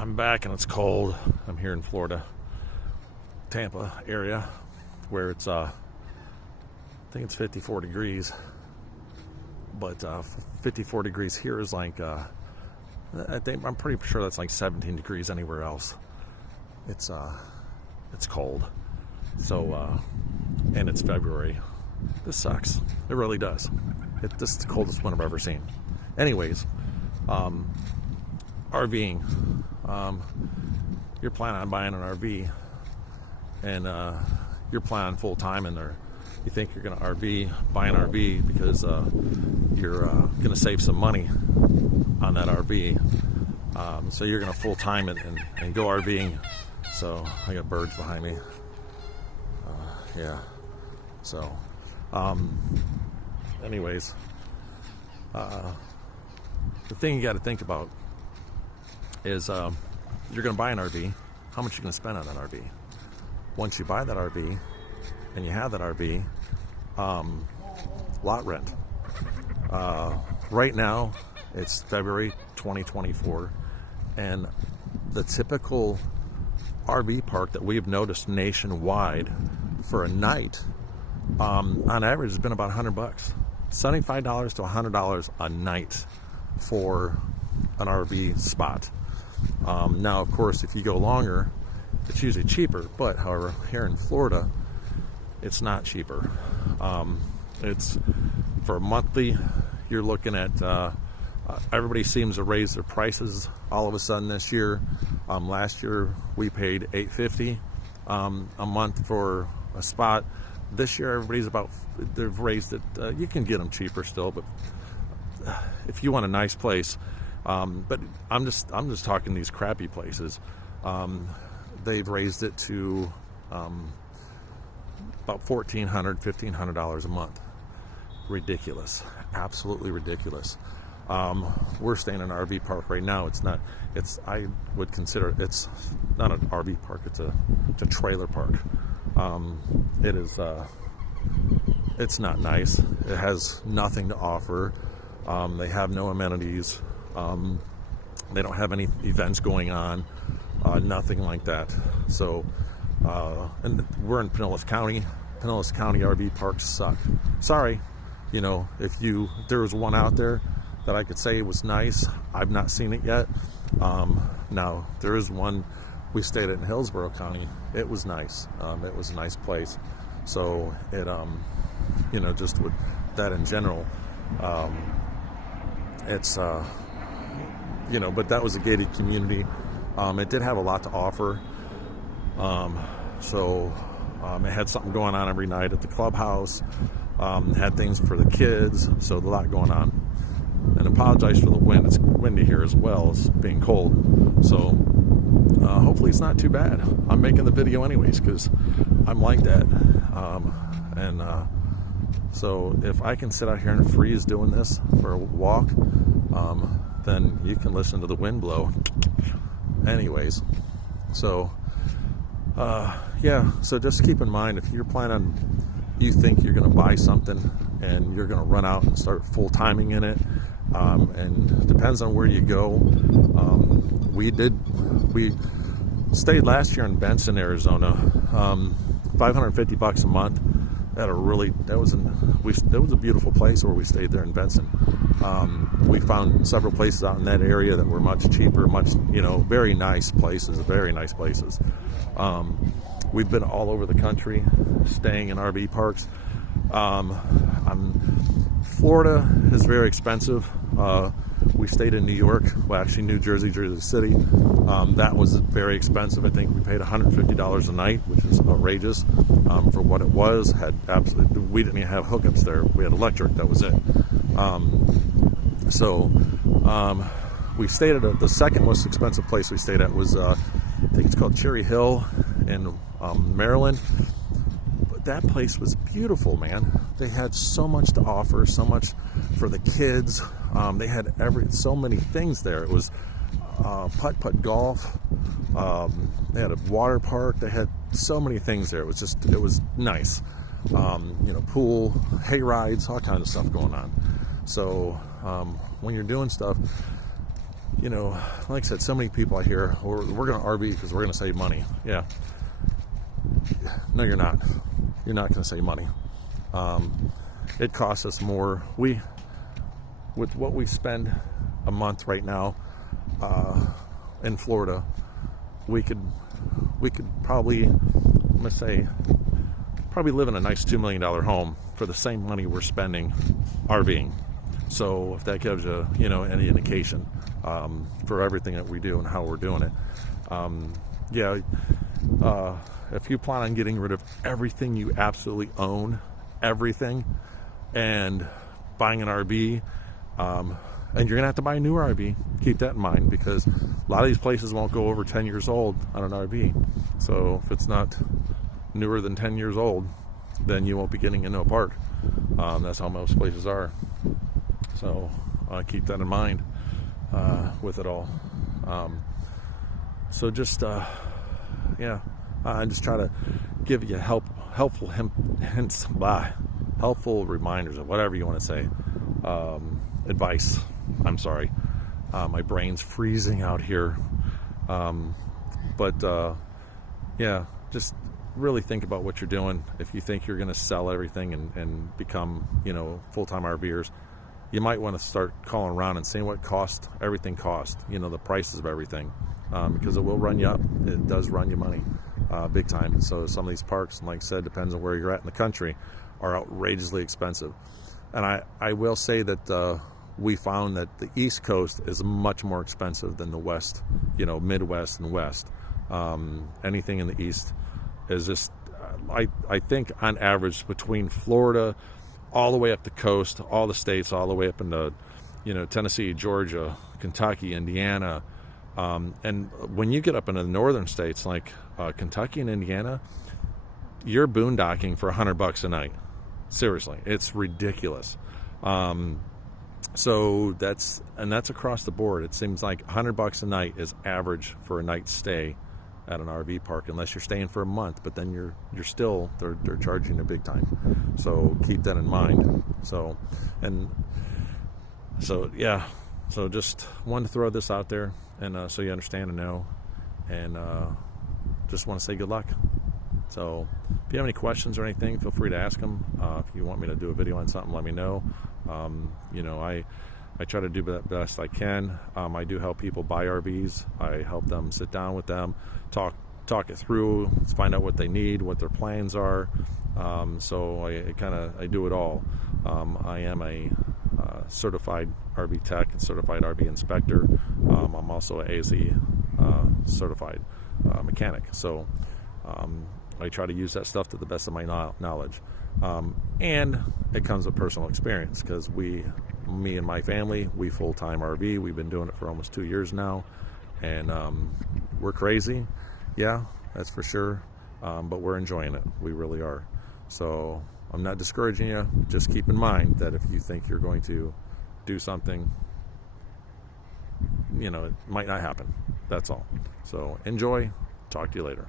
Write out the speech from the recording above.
I'm back and it's cold. I'm here in Florida, Tampa area, where it's I think it's 54 degrees, but 54 degrees here is like I'm pretty sure that's like 17 degrees anywhere else. It's cold. So and it's February. This sucks. It really does. This is the coldest one I've ever seen. Anyways, RVing. You're planning on buying an RV, and you're planning full time in there. You think you're going to buy an RV because you're going to save some money on that RV. So you're going to full time it and go RVing. So I got birds behind me. Yeah. So, anyways, the thing you got to think about is you're going to buy an RV. How much are you going to spend on that RV? Once you buy that RV and you have that RV, lot rent. Right now, it's February 2024, and the typical RV park that we've noticed nationwide for a night, on average, has been about $100, $75 to $100 a night for an RV spot. Now, of course, if you go longer, it's usually cheaper. But, however, here in Florida, it's not cheaper. It's for a monthly. You're looking at everybody seems to raise their prices all of a sudden this year. Last year we paid $850 a month for a spot. This year they've raised it. You can get them cheaper still, but if you want a nice place. But I'm just talking these crappy places. They've raised it to about $1,400, $1,500 a month. Ridiculous, absolutely ridiculous. We're staying in an RV park right now. I would consider it's not an RV park. It's a trailer park. It's not nice. It has nothing to offer. They have no amenities. They don't have any events going on, nothing like that. So, and we're in Pinellas County. Pinellas County RV parks suck. Sorry, if there was one out there that I could say was nice. I've not seen it yet. Now there is one. We stayed in Hillsborough County. It was nice. It was a nice place. So it, just with that in general, it's. But that was a gated community. It did have a lot to offer. It had something going on every night at the clubhouse. Had things for the kids. So a lot going on. And apologize for the wind. It's windy here as well. It's being cold. So hopefully it's not too bad. I'm making the video anyways because I'm like that. So if I can sit out here and freeze doing this for a walk, then you can listen to the wind blow. Anyways, so so just keep in mind, if you're you think you're going to buy something and you're going to run out and start full timing in it, and it depends on where you go. We stayed last year in Benson, Arizona, $550 a month. That was a beautiful place where we stayed there in Benson. We found several places out in that area that were much cheaper, very nice places. We've been all over the country, staying in RV parks. Florida is very expensive. We stayed in New York, actually New Jersey, Jersey City. That was very expensive. I think we paid $150 a night, which is outrageous for what it was. We didn't even have hookups there. We had electric. That was it. We stayed at the second most expensive place we stayed at was I think it's called Cherry Hill in Maryland. But that place was beautiful, man. They had so much to offer, so much for the kids. They had so many things there. It was putt-putt golf. They had a water park. They had so many things there. It was nice. Pool, hay rides, all kinds of stuff going on. So when you're doing stuff, like I said, so many people I hear, we're going to RV because we're going to save money. Yeah. No, you're not. You're not going to save money. It costs us more. With what we spend a month right now in Florida, we could probably, let's say, live in a nice $2 million home for the same money we're spending RVing. So if that gives you, any indication for everything that we do and how we're doing it. If you plan on getting rid of everything you absolutely own, everything, and buying an RV, and you're going to have to buy a new RV, keep that in mind, because a lot of these places won't go over 10 years old on an RV. So if it's not newer than 10 years old, then you won't be getting into a park. That's how most places are. So keep that in mind with it all. So just I just try to give you helpful hints, helpful reminders, or whatever you want to say, advice. I'm sorry, my brain's freezing out here, just really think about what you're doing. If you think you're going to sell everything and become full-time RVers, you might want to start calling around and seeing what everything costs, the prices of everything, because it will run you up. It does run you money big time. So some of these parks, like I said, depends on where you're at in the country, are outrageously expensive. And I will say that we found that the East Coast is much more expensive than the West, Midwest and West. Anything in the East is just, I think on average between Florida all the way up the coast, all the states, all the way up into, Tennessee, Georgia, Kentucky, Indiana. And when you get up into the northern states like Kentucky and Indiana, you're boondocking for $100 a night. Seriously, it's ridiculous. So that's across the board. It seems like $100 a night is average for a night's stay at an RV park, unless you're staying for a month. But then you're still they're charging you big time. So keep that in mind. So just wanted to throw this out there, and so you understand and know, and just want to say good luck. So if you have any questions or anything, feel free to ask them. If you want me to do a video on something, let me know. I try to do the best I can. I do help people buy RVs. I help them sit down with them, talk it through, find out what they need, what their plans are. So I do it all. I am a certified RV tech and certified RV inspector. I'm also an AZ certified mechanic. So I try to use that stuff to the best of my knowledge. And it comes with personal experience, because me and my family, we full-time RV. We've been doing it for almost 2 years now, and we're crazy. Yeah, that's for sure. But we're enjoying it. We really are. So I'm not discouraging you. Just keep in mind that if you think you're going to do something, it might not happen. That's all. So enjoy. Talk to you later.